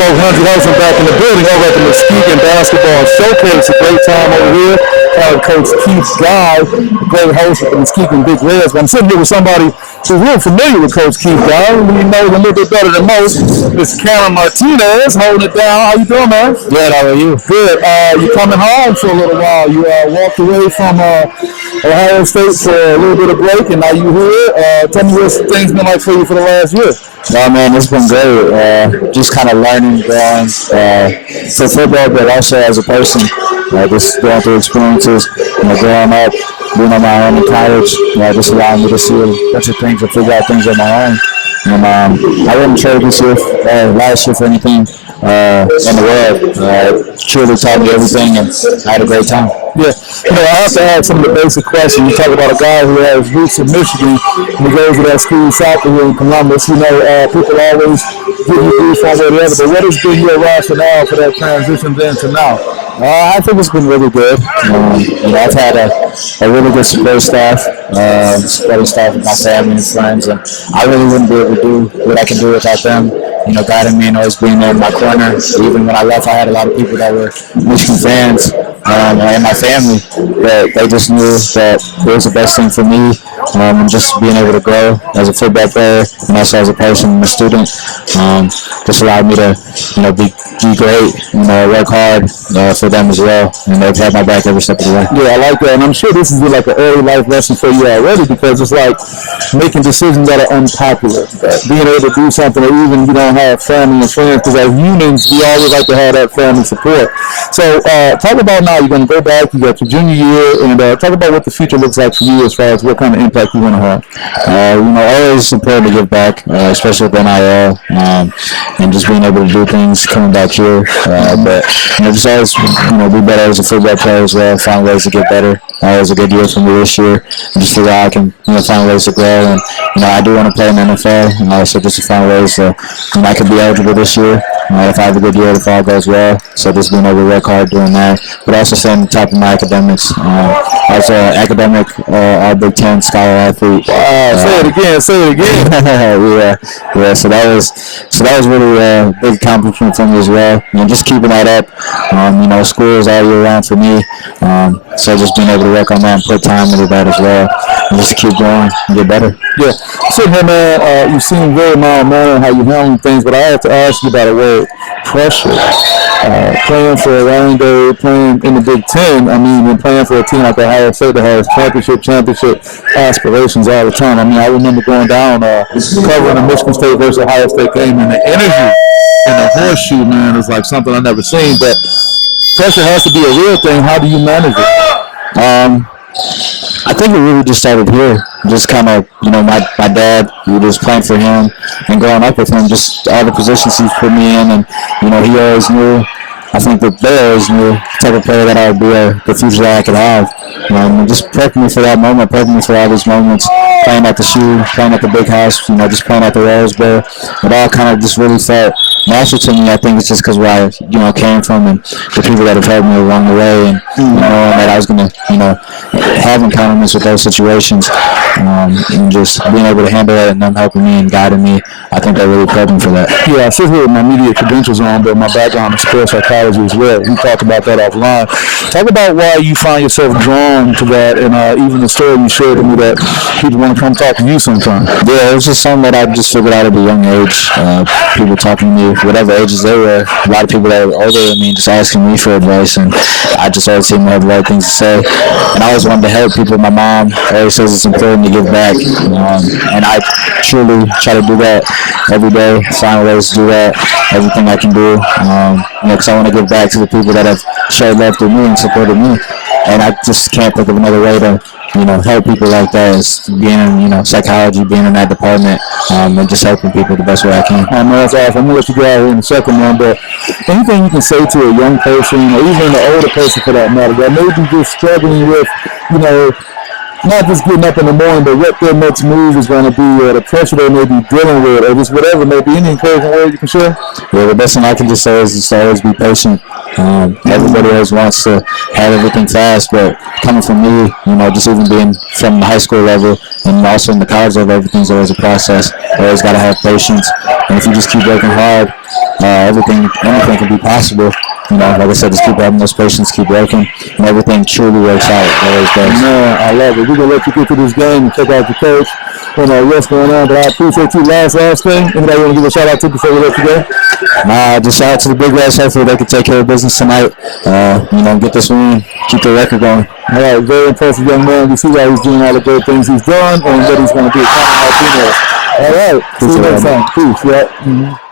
folks, Hunter Hudson back in the building over at the Muskegon Basketball Showcase. A great time over here. Coach Keith Guy, great host of the Muskegon Big Reds. But I'm sitting here with somebody who's real familiar with Coach Keith Guy. We know him a little bit better than most. Mr. Cameron Martinez holding it down. How you doing, man? Good. How are you? Good. You coming home for a little while. You walked away from Ohio State for a little bit of break, and now you here. Tell me what things been like for you for the last year. No, man, it's been great. Just kind of learning, growing for football, but also as a person. Just going through experiences, growing up, being on my own in college, just allowing me to see a bunch of things and figure out things on my own. And I wouldn't trade this year, last year for anything in the world. Truly taught me everything, and I had a great time. Yeah, I have to ask some of the basic questions. You talk about a guy who has roots in Michigan, and he goes to that school south of here in Columbus. People always give you grief one way or the other, but what has been your rationale for that transition then to now? I think it's been really good. I've had a really good support staff, supporting staff with my family and friends, and I really wouldn't be able to do what I can do without them. Guiding me and always being there in my corner. Even when I left, I had a lot of people that were Michigan fans and my family that they just knew that it was the best thing for me, and just being able to grow as a football player and also as a person and a student. Just allowed me to, be great, work hard for them as well, and they've had my back every step of the way. Yeah, I like that, and I'm sure this is like an early life lesson for you already, because it's like making decisions that are unpopular, being able to do something that even you don't have family and friends, because as humans, we always like to have that family support. So talk about now, you're going to go back, you got your junior year, and talk about what the future looks like for you as far as what kind of impact you want to have. Always important to give back, especially with NIL, and just being able to do things coming back here. But just always, be better as a football player as well, find ways to get better. It was a good year for me this year, and just figure out I can, find ways to grow. And I do want to play in the NFL, and also just to find ways that I could be eligible this year. If I have a good year, if all goes well. So just being able to work hard doing that, but also staying on top of my academics. Also academic, all Big Ten scholar athlete. Wow, say it again. Yeah. So that was really a big accomplishment for me as well. Just keeping that up. School is all year round for me. So just being able to work on that and put time into that as well, and just to keep going and get better. Yeah. Sitting here, man, you seem very mild-mannered in how you're handling things, but I have to ask you about a word: pressure. Playing for a rain day, playing in the Big Ten, and playing for a team like Ohio State that has championship aspirations all the time. I remember going down, covering a Michigan State versus Ohio State game, and the energy in the horseshoe, man, is like something I've never seen. But pressure has to be a real thing. How do you manage it? I think it really just started here. Just kind of, my dad, we were just playing for him and growing up with him, just all the positions he's put me in, and, he always knew, I think that they always knew the type of player that I would be, or the future that I could have. And just prepping me for that moment, prepping me for all these moments, playing at the shoe, playing at the big house, just playing at the Rose Bowl. It all kind of just really felt natural to me. I think it's just because where I, came from, and the people that have helped me along the way, and knowing that I was going to, have encounters with those situations, and just being able to handle it, and them helping me and guiding me. I think that really prepped me for that. Yeah, I sit here with my media credentials on, but my background in sports psychology as well. We talked about that offline. Talk about why you find yourself drawn to that, and even the story you shared with me that people want to come talk to you sometime. Yeah, it was just something that I just figured out at a young age. People talking to me, whatever ages they were. A lot of people that were older than me just asking me for advice, and I just always seemed to have the right things to say. And I always wanted to help people. My mom always says it's important to give back, and I truly try to do that every day, find ways to do that, everything I can do, because I want to give back to the people that have showed love through me and supported me. And I just can't think of another way to, help people like that, is being in, psychology, being in that department, and just helping people the best way I can. Man, that's awesome. I'm going to let you go out here in a second, man, but anything you can say to a young person, or even an older person for that matter, that may be just struggling with, not just getting up in the morning, but what their next move is going to be, or the pressure they may be dealing with, or just whatever, maybe any encouraging word you can share? Yeah, the best thing I can just say is just to always be patient. Everybody always wants to have everything fast, but coming from me, just even being from the high school level and also in the college level, everything's always a process. You always got to have patience, and if you just keep working hard, anything can be possible. You know, like I said, just keep having those patience, keep working, and everything truly works out. It always does. Man, I love it. We're going to let you get to this game and check out the coach and what's going on. But I appreciate you. Last thing. Anybody want to give a shout out to before we let you go? Just shout out to the big guys. Hopefully they can take care of business tonight. You know, get this win, keep the record going. All right, very impressive young man. We see why he's doing all the great things he's done and what he's going to do. Martinez. All right, see you next time. Peace. Yeah. Mm-hmm.